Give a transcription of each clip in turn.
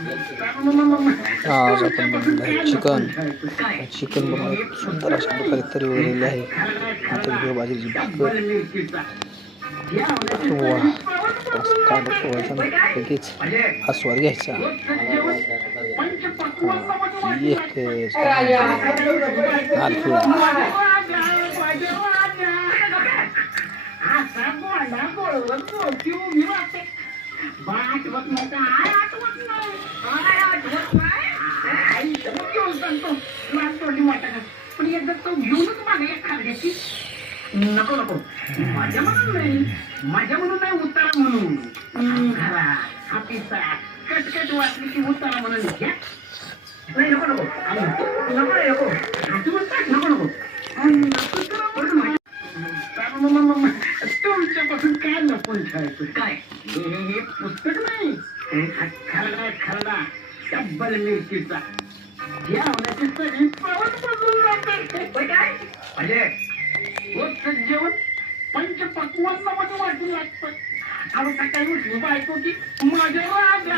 आज आपण बनवलेलं आहे चिकन बनवून सुंदर अशा प्रकारे तरी वगैरे आहे. आता घेऊ बाजरीची भाकर. लगेच हा स्वाद घ्यायचा. नको नको माझ्या म्हणून नाही उतारा म्हणून घरा हातीचा कटकट वाटली की उतारा म्हणून घ्या. नाही नको नको नको नको हाती म्हणतात नको नको तुमच्यापासून काय लपून ठेवायचं काय हे पुस्तक नाही खरडा डब्बल मिरचीचा या होण्याची सगळी प्रवास बदलून जाते काय अजय रोजचं जेवण पंचपक्वान्नामध्ये वाटून लागतं. अहो सकाळी उठली बायको की माझ्या राजा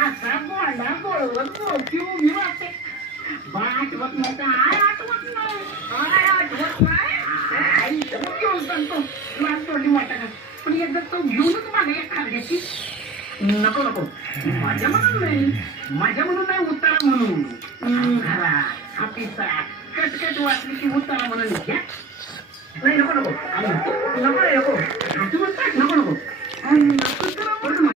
असा बोला बोलवत बोलती उभी राहते. आठवत नाही आई घेऊन सांगतो लाट तोडली वाटत पण एकदा तो घेऊनच मागे एक खालची नको नको माझ्या म्हणून नाही उतारा म्हणून घरा हातीचा कटकट वाटली की उतारा म्हणून घ्या. नाही नको नको नको नको हाती म्हणतात नको नको